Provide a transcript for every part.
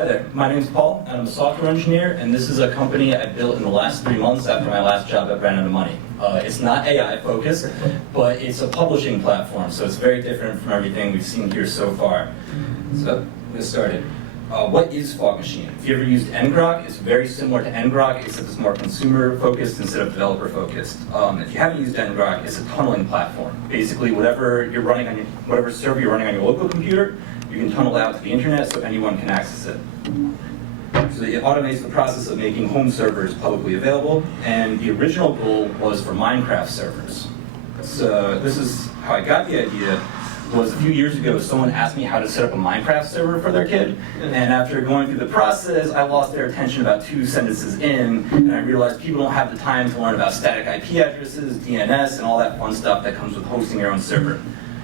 Hi there, my name is Paul, and I'm a software engineer, and this is a company I built in the last 3 months after my last job that ran out of money. It's not AI focused, but it's a publishing platform, so it's very different from everything we've seen here so far. So, let's get started. What is Fog Machine? If you ever used ngrok, it's very similar to ngrok, except it's more consumer focused instead of developer focused. If you haven't used ngrok, it's a tunneling platform. Basically, whatever server you're running on your local computer, you can tunnel out to the internet so anyone can access it. So it automates the process of making home servers publicly available, and the original goal was for Minecraft servers. So this is how I got the idea. Was a few years ago, someone asked me how to set up a Minecraft server for their kid, and after going through the process, I lost their attention about 2 sentences in, and I realized people don't have the time to learn about static IP addresses, DNS, and all that fun stuff that comes with hosting your own server.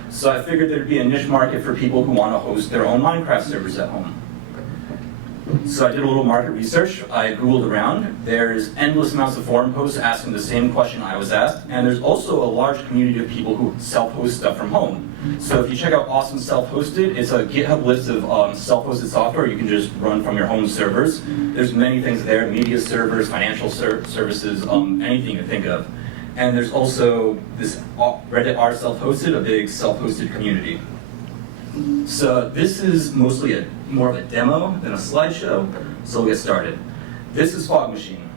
So I figured there'd be a niche market for people who want to host their own Minecraft servers at home. So I did a little market research. I Googled around. There's endless amounts of forum posts asking the same question I was asked, and there's also a large community of people who self-host stuff from home. So if you check out Awesome Self-Hosted, it's a GitHub list of self-hosted software you can just run from your home servers. There's many things there, media servers, financial services, anything you can think of. And there's also this Reddit r self-hosted, a big self-hosted community. So this is mostly more of a demo than a slideshow, so we'll get started. This is Fog Machine.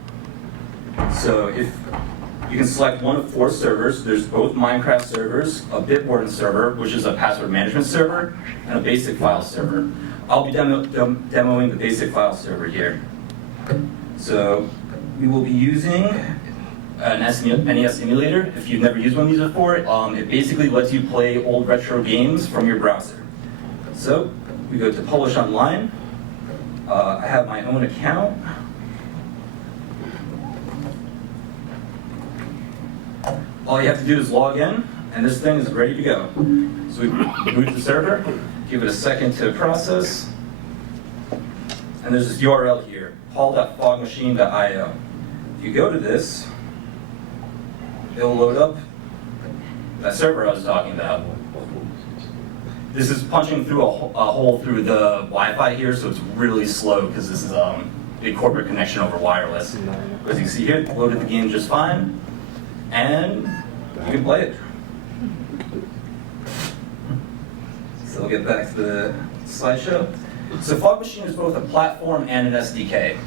So if you can select one of 4 servers, there's both Minecraft servers, a Bitwarden server, which is a password management server, and a basic file server. I'll be demoing the basic file server here. So we will be using an NES emulator. If you've never used one of these before, it basically lets you play old retro games from your browser. So we go to Publish Online. I have my own account. All you have to do is log in, and this thing is ready to go. So we boot the server, give it a second to process, and there's this URL here, paul.fogmachine.io. If you go to this, it'll load up that server I was talking about. This is punching through a hole through the Wi-Fi here, so it's really slow because this is a big corporate connection over wireless. But as you can see here, it loaded the game just fine, and you can play it. So we'll get back to the slideshow. So Fog Machine is both a platform and an SDK.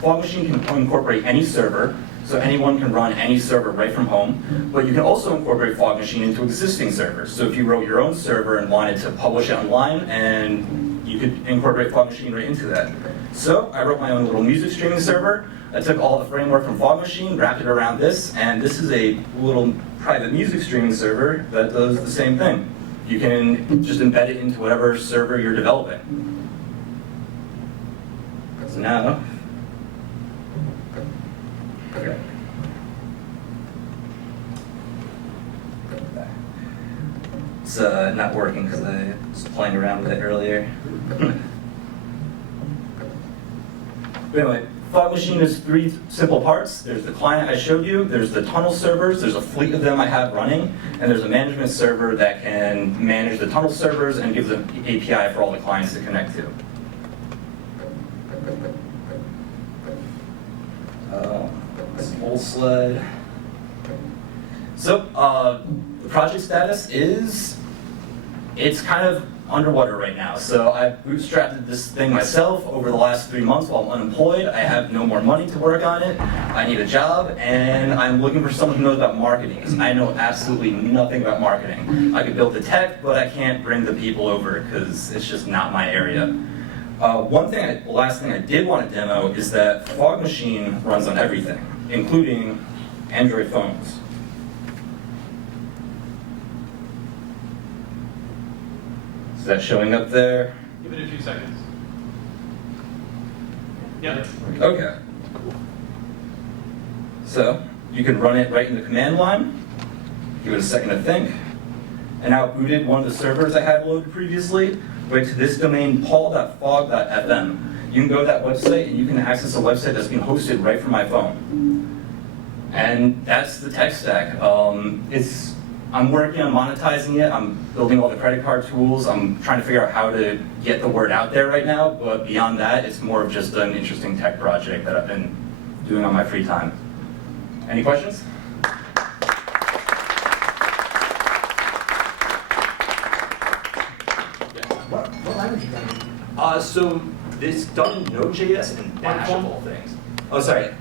Fog Machine can incorporate any server, so anyone can run any server right from home, but you can also incorporate Fog Machine into existing servers. So if you wrote your own server and wanted to publish it online, and you could incorporate Fog Machine right into that. So I wrote my own little music streaming server. I took all the framework from Fog Machine, wrapped it around this, and this is a little private music streaming server that does the same thing. You can just embed it into whatever server you're developing. So now, okay. It's not working because I was playing around with it earlier. But anyway, Fog Machine is 3 simple parts. There's the client I showed you, there's the tunnel servers, there's a fleet of them I have running, and there's a management server that can manage the tunnel servers and gives an API for all the clients to connect to. This whole slide. So the project status is, it's kind of underwater right now. So I bootstrapped this thing myself over the last 3 months while I'm unemployed. I have no more money to work on it. I need a job, and I'm looking for someone who knows about marketing, because I know absolutely nothing about marketing. I could build the tech, but I can't bring the people over because it's just not my area. Last thing I did want to demo is that Fog Machine runs on everything, including Android phones. Is that showing up there? Give it a few seconds. Yeah. Okay. So you can run it right in the command line. Give it a second to think. And now it booted one of the servers I had loaded previously right to this domain, paul.fog.fm. You can go to that website and you can access a website that's being hosted right from my phone. And that's the tech stack. I'm working on monetizing it. I'm building all the credit card tools. I'm trying to figure out how to get the word out there right now. But beyond that, it's more of just an interesting tech project that I've been doing on my free time. Any questions? What language are you running? So it's done in Node.js and Bash of all things. Oh, sorry.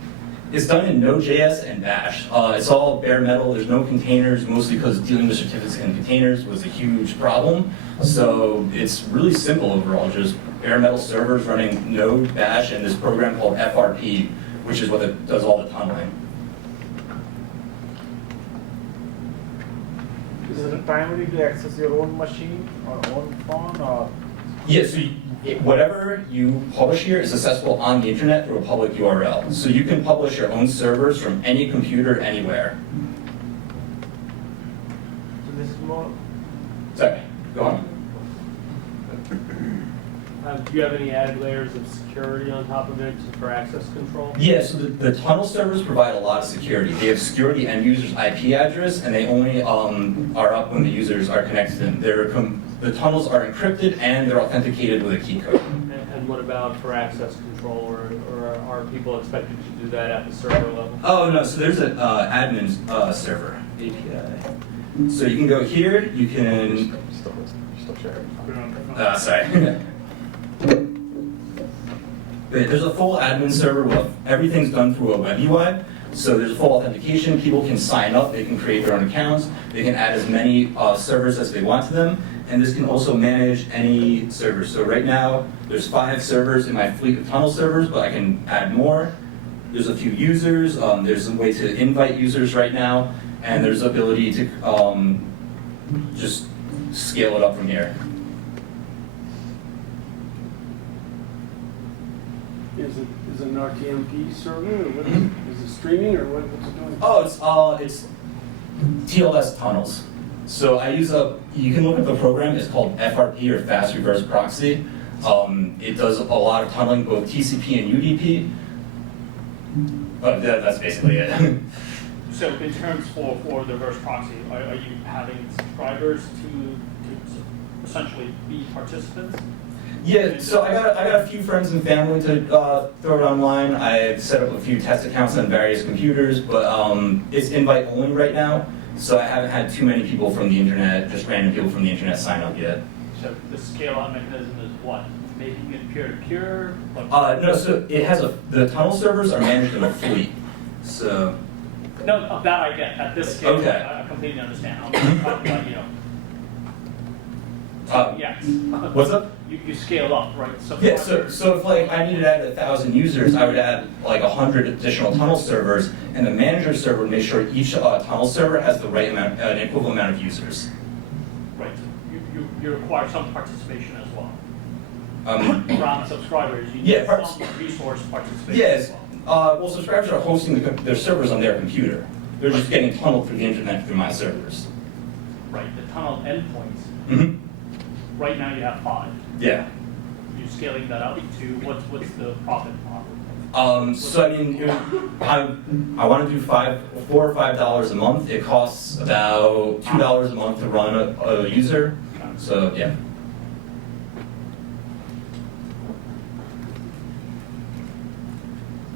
It's done in Node.js and Bash. It's all bare metal. There's no containers, mostly because dealing with certificates and containers was a huge problem. So it's really simple overall, just bare metal servers running Node, Bash, and this program called FRP, which is what does all the tunneling. Is it primarily to access your own machine or own phone or? Yeah, so whatever you publish here is accessible on the internet through a public URL. So you can publish your own servers from any computer anywhere. So this is more. Sorry, go on. Do you have any added layers of security on top of it for access control? Yeah, so the tunnel servers provide a lot of security. They have security and user's IP address, and they only are up when the users are connected to them. The tunnels are encrypted and they're authenticated with a key code. And what about for access control, or are people expected to do that at the server level? Oh no, so there's an admin server API. So you can go here, you can. Still sharing. Sorry. There's a full admin server where everything's done through a web UI. So there's full authentication. People can sign up. They can create their own accounts. They can add as many servers as they want to them. And this can also manage any servers. So right now, there's 5 servers in my fleet of tunnel servers, but I can add more. There's a few users. There's a way to invite users right now. And there's the ability to just scale it up from here. Is it an RTMP server, or what is it? Is it streaming, or what's it doing? Oh, it's TLS tunnels. So you can look at the program, it's called FRP, or Fast Reverse Proxy. It does a lot of tunneling, both TCP and UDP. But that's basically it. So in terms for the reverse proxy, are you having subscribers to essentially be participants? Yeah, so I got a few friends and family to throw it online. I've set up a few test accounts on various computers, but it's invite only right now. So I haven't had too many people from the internet, just random people from the internet sign up yet. So the scale-out mechanism is what? Making it peer-to-peer? No, so it has the tunnel servers are managed in a fleet. So. No, that I get. At this scale, Okay. I completely understand. I'm talking about, yes. What's up? You scale up, right? Yeah, so if like I needed to add 1,000 users, I would add like 100 additional tunnel servers, and the manager server would make sure each tunnel server has the right amount, an equivalent amount of users. Right. You require some participation as well. Around subscribers, you Yeah, need some resource participation Yes. as well. Well, subscribers are hosting their servers on their computer. They're just getting tunneled through the internet through my servers. Right. The tunnel endpoints. Mm-hmm. Right now you have 5. Yeah. You're scaling that up to what's the profit model? So I mean, I want to do $4 or $5 a month. It costs about $2 a month to run a user. So yeah.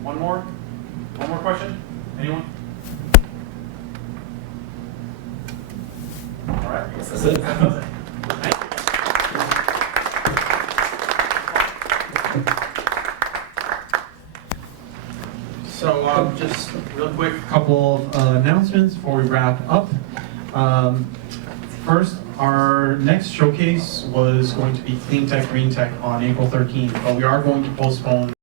One more question? Anyone? All right. That's it. Thank you. So just real quick, a couple of announcements before we wrap up. First, our next showcase was going to be Clean Tech, Green Tech on April 13th, but we are going to postpone